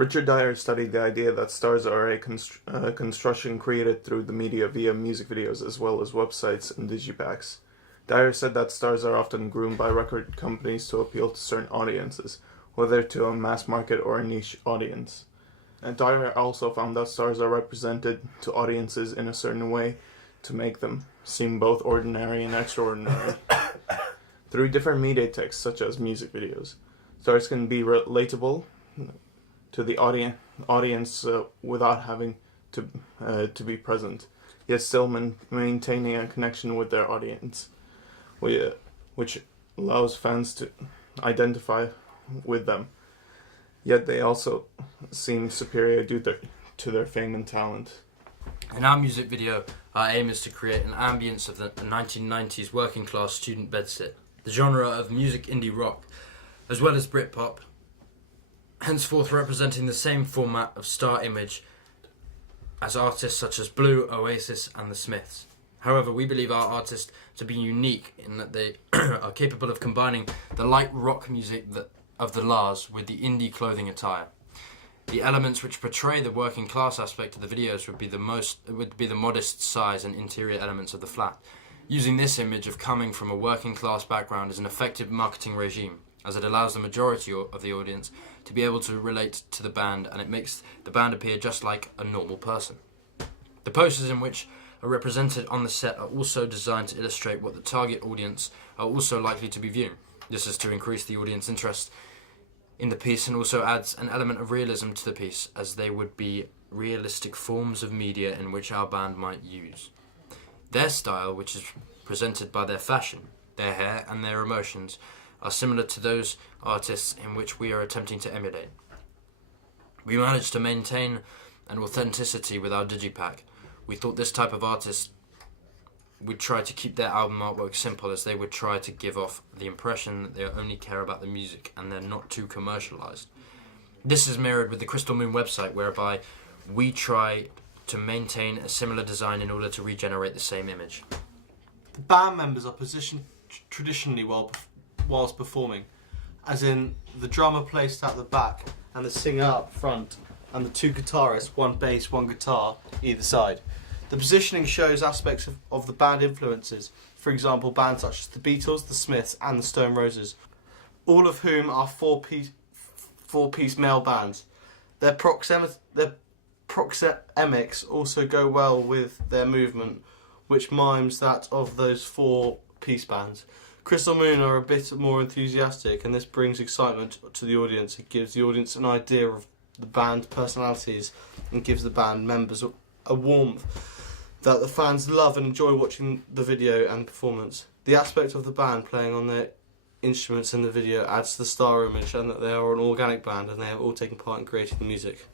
Richard Dyer studied the idea that stars are a construction created through the media via music videos as well as websites and digipacks. Dyer said that stars are often groomed by record companies to appeal to certain audiences, whether to a mass market or a niche audience. And Dyer also found that stars are represented to audiences in a certain way to make them seem both ordinary and extraordinary. Through different media texts such as music videos, stars can be relatable to the audience without having to be present, yet still maintaining a connection with their audience, which allows fans to identify with them. Yet they also seem superior due to their fame and talent. In our music video, our aim is to create an ambience of the 1990s working class student bedsit, the genre of music indie rock, as well as Britpop, henceforth representing the same format of star image as artists such as Blue, Oasis and The Smiths. However, we believe our artists to be unique in that they are capable of combining the light rock music of the Lars with the indie clothing attire. The elements which portray the working class aspect of the videos would be the modest size and interior elements of the flat. Using this image of coming from a working class background is an effective marketing regime, as it allows the majority of the audience to be able to relate to the band, and it makes the band appear just like a normal person. The posters in which are represented on the set are also designed to illustrate what the target audience are also likely to be viewing. This is to increase the audience interest in the piece and also adds an element of realism to the piece, as they would be realistic forms of media in which our band might use. Their style, which is presented by their fashion, their hair and their emotions, are similar to those artists in which we are attempting to emulate. We managed to maintain an authenticity with our digipack. We thought this type of artist would try to keep their album artwork simple, as they would try to give off the impression that they only care about the music and they're not too commercialized. This is mirrored with the Crystal Moon website, whereby we try to maintain a similar design in order to regenerate the same image. The band members are positioned traditionally whilst performing, as in the drummer placed at the back and the singer up front, and the two guitarists, one bass, one guitar, either side. The positioning shows aspects of the band influences, for example bands such as the Beatles, the Smiths and the Stone Roses, all of whom are four-piece male bands. Their proxemics also go well with their movement, which mimes that of those four-piece bands. Crystal Moon are a bit more enthusiastic, and this brings excitement to the audience. It gives the audience an idea of the band personalities and gives the band members a warmth that the fans love and enjoy watching the video and performance. The aspect of the band playing on their instruments in the video adds to the star image, and that they are an organic band and they have all taken part in creating the music.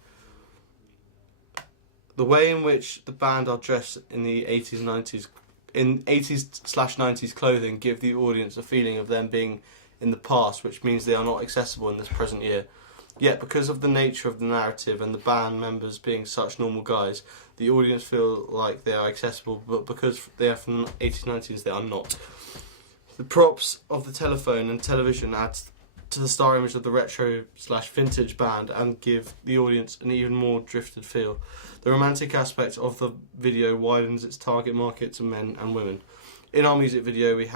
The way in which the band are dressed in the 80s/90s clothing give the audience a feeling of them being in the past, which means they are not accessible in this present year. Yet, because of the nature of the narrative and the band members being such normal guys, the audience feel like they are accessible, but because they are from the 80s/90s, they are not. The props of the telephone and television add to the star image of the retro/vintage band and give the audience an even more drifted feel. The romantic aspect of the video widens its target market to men and women. In our music video, we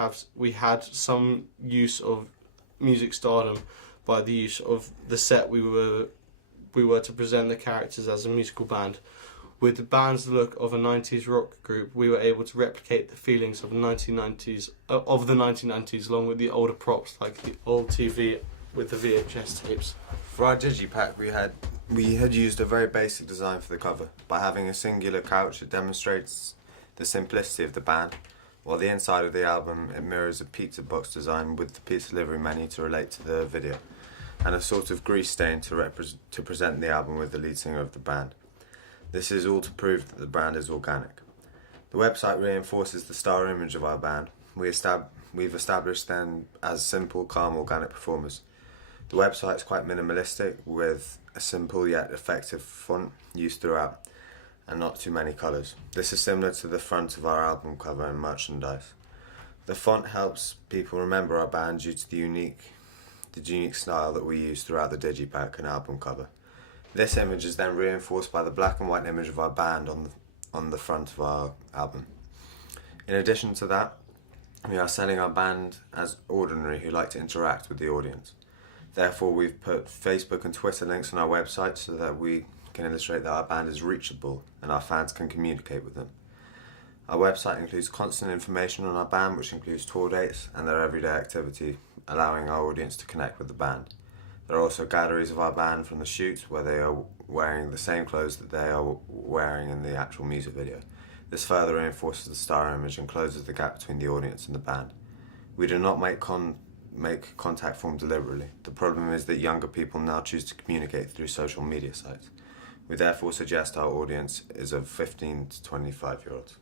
had some use of music stardom by the use of the set we were to present the characters as a musical band. With the band's look of a 90s rock group, we were able to replicate the feelings of the 1990s, along with the older props like the old TV with the VHS tapes. For our digipack, we had used a very basic design for the cover. By having a singular couch, it demonstrates the simplicity of the band, while the inside of the album, it mirrors a pizza box design with the pizza delivery menu to relate to the video, and a sort of grease stain to present the album with the lead singer of the band. This is all to prove that the brand is organic. The website reinforces the star image of our band. We've established them as simple, calm, organic performers. The website is quite minimalistic, with a simple yet effective font used throughout, and not too many colours. This is similar to the front of our album cover and merchandise. The font helps people remember our band due to the unique style that we use throughout the digipack and album cover. This image is then reinforced by the black and white image of our band on the front of our album. In addition to that, we are selling our band as ordinary who like to interact with the audience. Therefore, we've put Facebook and Twitter links on our website so that we can illustrate that our band is reachable and our fans can communicate with them. Our website includes constant information on our band, which includes tour dates and their everyday activity, allowing our audience to connect with the band. There are also galleries of our band from the shoots where they are wearing the same clothes that they are wearing in the actual music video. This further reinforces the star image and closes the gap between the audience and the band. We do not make contact form deliberately. The problem is that younger people now choose to communicate through social media sites. We therefore suggest our audience is of 15 to 25-year-olds.